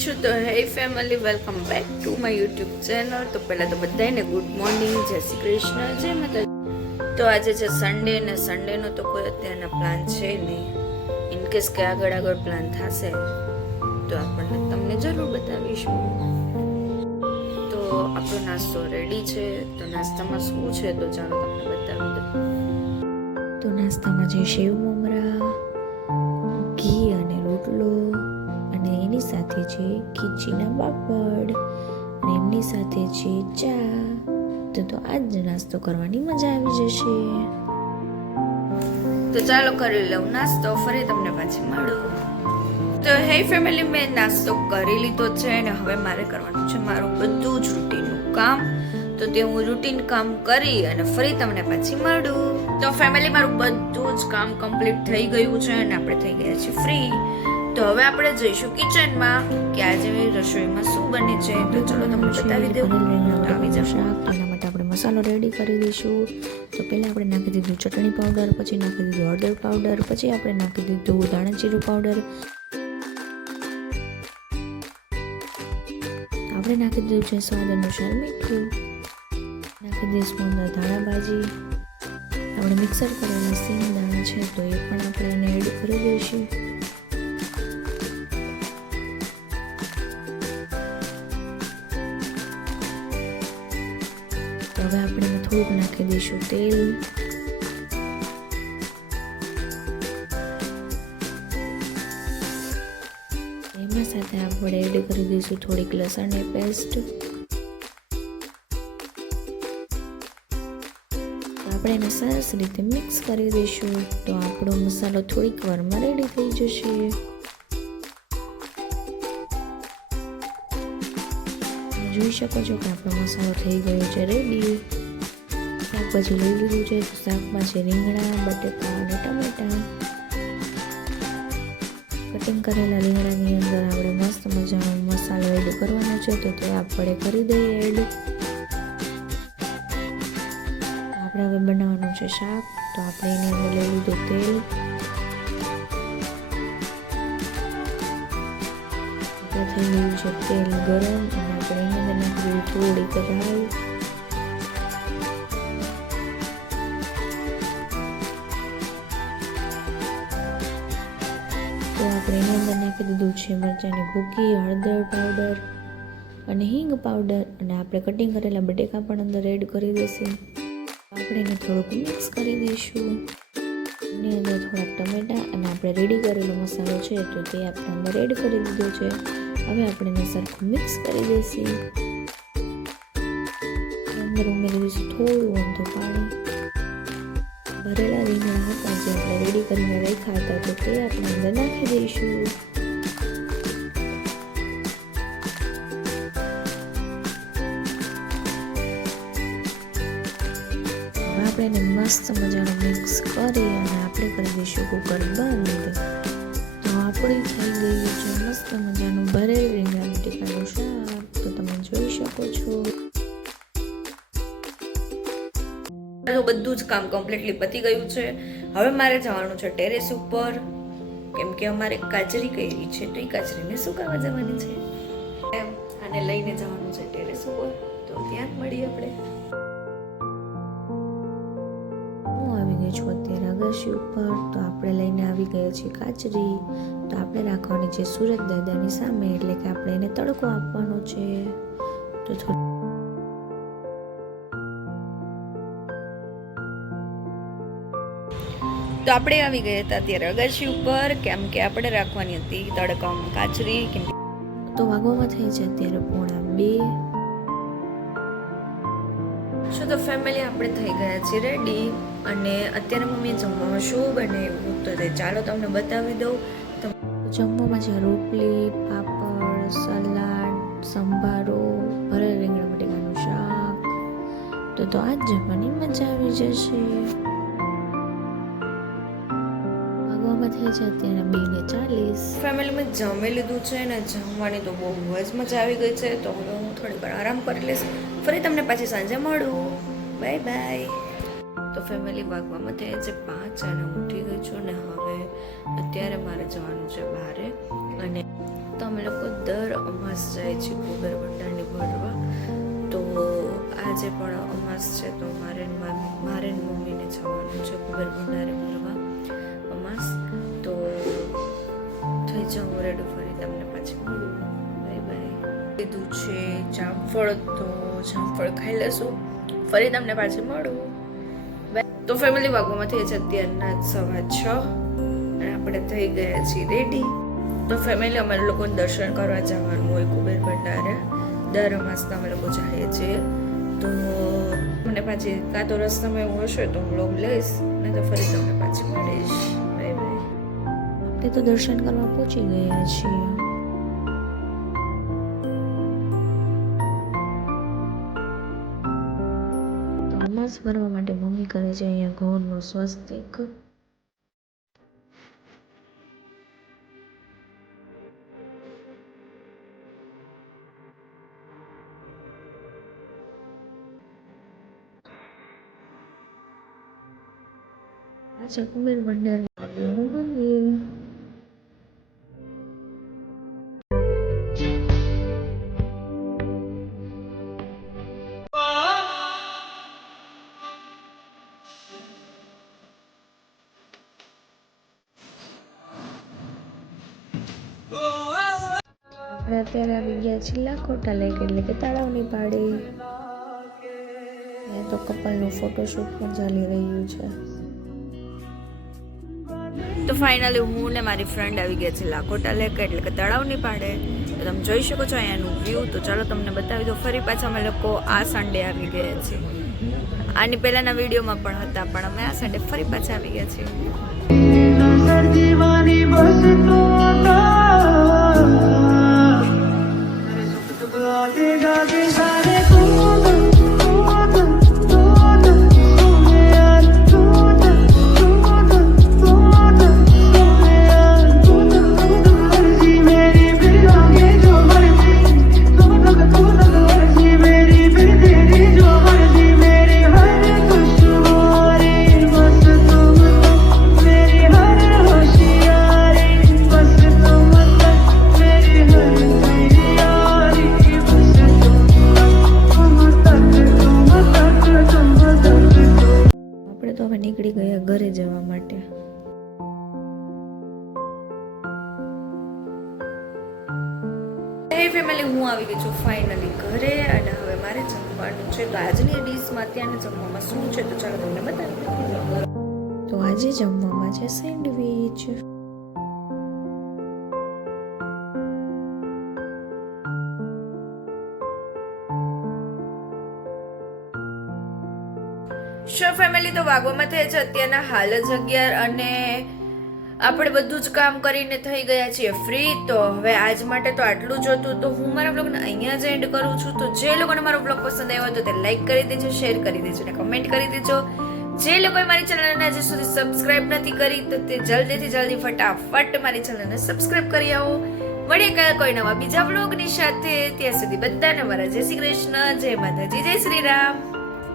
શું તો hey family welcome back to my YouTube channel તો પહેલાં તો બધાને ગુડ મોર્નિંગ જય શ્રી કૃષ્ણ, જય માતા તો આજે છે સન્ડે ને સન્ડેનો તો કોઈ અત્યારના પ્લાન છે નહીં. ઇન કેસ કે આગળ આગળ પ્લાન થશે, તો આપણને તમને જરૂર બતાવીશું. તો આપણો નાસ્તો રેડી છે, તો નાસ્તામાં શું છે તો ચાલો તમને બતાવી દઉં. તો નાસ્તામાં છે શેવ મમરા, ઘી છે ખીચીના પાપડ અને એમની સાથે છે ચા. તો તો આજ નાસ્તો કરવાની મજા આવી જશે. તો ચાલો કરી લઉં નાસ્તો, ફરી તમને પાછી મળું. તો હે ફેમિલી, મેં નાસ્તો કરી લીધો છે અને હવે મારે કરવાનું છે મારું બધું જ રૂટીનનું કામ. તો તે હું રૂટીન કામ કરી અને ફરી તમને પાછી મળું. તો ફેમિલી, મારું બધું જ કામ કમ્પ્લીટ થઈ ગયું છે અને આપણે થઈ ગયા છીએ ફ્રી. તો હવે આપણે જઈશું કિચનમાં કે આજે રસોઈમાં શું બને છે તો ચલો તમને બતાવી દઉં. આવી જશે એના માટે આપણે મસાલો રેડી કરી દઈશું. તો પહેલાં આપણે નાખી દીધું ચટણી પાવડર પછી નાખી દીધું હળદર પાવડર પછી આપણે નાખી દીધું ધાણા જીરું પાવડર આપણે નાખી દીધું છે સ્વાદ અનુસાર મીઠું. નાખી દઈએ સ્પૂન ધાણા ભાજી. આપણે મિક્સર કરેલા સિંગ દાણા છે તો એ પણ આપણે એને એડ કરી દઈશું. દઈશું તેલ એમાં સાથે આપણે એડ કરી દઈશું થોડીક લસણની પેસ્ટ આપણે એને સરસ રીતે મિક્સ કરી દઈશું. તો આપણો મસાલો થોડીક વારમાં રેડી થઈ જશે. જોઈ શકો છો કે આપણો મસાલો થઈ ગયો છે રેડી શાકભાજી લઈ લીધું છે, તો શાકમાં છે રીંગણા બટેકા અને ટમેટા. કટિંગ કરેલા રીંગણાની અંદર આપણે મસ્ત મજાનો મસાલો એડ કરવાનો છે, તો તે આપણે કરી દઈએ એડ આપણે હવે બનાવવાનું છે શાક, તો આપણે એની અંદર લઈ લીધું તેલ. થઈ ગયું છે તેલ ગરમ, અને આપણે એની અંદર નાખી દીધું થોડીક તો આપણે એની અંદર નાખી દીધું છે મરચાંની ભૂકી, હળદર પાવડર અને હિંગ પાવડર અને આપણે કટિંગ કરેલા બટેકા પણ અંદર એડ કરી દઈશું. આપણે એને થોડુંક મિક્સ કરી દઈશું. એની અંદર થોડાક ટમેટા અને આપણે રેડી કરેલો મસાલો છે તો તે આપણે અંદર એડ કરી દીધો છે. હવે આપણે એને સરખું મિક્સ કરી દઈશું. અંદર ઉમેરી દઈશું થોડું અમથું પાણી. ભરેલા રીંગણા હતા જે આપણે રેડી કરીને રાખ્યા હતા તો તે આપણે અંદર નાખી દઈશું. આપણે એને મસ્ત મજાનું મિક્સ કરી અને આપણે કરી દઈશું કુકર બંધ. તો આપણી થઈ ગઈ છે મસ્ત મજાનું મારું બધું જ કામ કમ્પ્લીટલી પતી ગયું છે. હવે મારે જવાનું છે ટેરેસ ઉપર. કેમ કે અમારે કાચરી કરી છે તો એ કાજરીને સુકાવા જવાની છે? આને લઈને જવાનું છે ટેરેસ ઉપર. તો ત્યાં જ મળીએ આપણે. હું આવી છું અત્યારે અગાશી ઉપર. તો આપણે લઈને આવી ગયા છીએ કાચરી. તો આપણે રાખવાની છે સુરત દાદાની સામે એટલે કે આપણે એને તડકો આપવાનો છે. તો થોડી તો આપણે આવી ગયા હતા અત્યારે અગાશી ઉપર કેમ કે આપણે રાખવાની હતી તડકામાં કાચરી કેમ કે તો વાગોમાં થઈ છે અત્યારે પોણા બે. શું તો ફેમિલી આપણે થઈ ગયા છીએ રેડી અને અત્યારે મમ્મી જમવામાં શું બનાવ્યું? તો તે ચાલો તમને બતાવી દઉં. તો જમવામાં છે રોટલી પાપડ સલાડ સંભારો ભરેલ રીંગણા બટેકાનું શાક. તો તો આજ જમવાની મજા આવી જશે. વાગવામાં થઈ છે અત્યારે બે ને ચાલીસ. ફેમિલીમાં જમી લીધું છે ને જમવાની તો બહુ જ મજા આવી ગઈ છે, તો હવે હું થોડી વાર આરામ કરી લઈશ. ફરી તમને પાછી સાંજે મળું. Bye bye. તો ફેમિલી વાગવામાં થયા છે પાંચ અને હું ઉઠી ગઈ છું ને હવે અત્યારે મારે જવાનું છે બહારે. અને તો અમે લોકો દર અમાસ જાય છે ગોબર ભંડારની ભરવા. તો આજે પણ અમાસ છે, તો મારે મારે મમ્મીને જવાનું છે કુબેર ભંડારે ભરવા. અમાસ તો થઈ જાઉં રેડું ફરી તમને પાછી. મળું બાય બાય કીધું છે જામફળ, તો જામફળ ખાઈ લેશું. ફરી તમને પાછી મળું. તો ફેમિલી વાગોમાંથી છે અત્યારના સવા છ, અને આપણે થઈ ગયા છીએ રેડી તો ફેમિલી અમે લોકોને દર્શન કરવા જવાનું હોય કુબેર ભંડારે. દર અમાસના અમે લોકો જઈએ છીએ. તો મને પાછી કાં તો રસ્તામાં એવું હશે તો હું લોગ લઈશ, નહીં તો ફરી તમને પાછી મળીશ. બાય બાય આપણે તો દર્શન કરવા પહોંચી ગયા છીએ. માસ ભરવા માટે મમ્મી કરે છે અહીંયા ઘઉંનું સ્વસ્તિક. છે કુબેર અત્યારે આવી ગયા છેલ્લા ખોટા લેક એટલે કે તળાવની પાડી તો કપલનું ફોટોશૂટ પણ ચાલી રહ્યું છે. તો ફાઇનલી હું ને મારી ફ્રેન્ડ આવી ગયા છે લાખોટા લેક, એટલે કે તળાવની પાડે. તો તમે જોઈ શકો છો અહીંયાનું વ્યૂ તો ચાલો તમને બતાવી દો ફરી પાછા અમે લોકો આ સન્ડે આવી ગયા છીએ. આની પહેલાંના વિડીયોમાં પણ હતા, પણ અમે આ સન્ડે ફરી પાછા આવી ગયા છીએ. હે ફેમિલી હું આવી ગઈ છું ફાઇનલી ઘરે અને હવે મારે જમવાનું છે. તો આજની ડીશમાં અત્યારના જમવામાં શું છે તો ચાલો તમને બતાવી તો આજે જમવામાં છે સેન્ડવિચ શો ફેમિલી તો વાગવામાં થઈ છે અત્યારના હાલ જ અગિયાર અને આપણે બધું જ કામ કરીને થઈ ગયા છીએ. ફ્રી તો હવે આજ માટે તો આટલું જ હતું. તો હું મારા બ્લોગને અહીંયા જ એન્ડ કરું છું. તો જે લોકોને મારો બ્લોગ પસંદ આવ્યો તો તે લાઈક કરી દેજો શેર કરી દેજો અને કમેન્ટ કરી દેજો. જે લોકોએ મારી ચેનલને હજી સુધી સબસ્ક્રાઇબ નથી કરી તો તે જલ્દીથી જલ્દી ફટાફટ મારી ચેનલને સબસ્ક્રાઇબ કરી આવો. મળીએ કયા કોઈ નવા બીજા બ્લોગની સાથે. ત્યાં સુધી બધાને મારા જય શ્રી કૃષ્ણ, જય માતાજી, જય શ્રી રામ.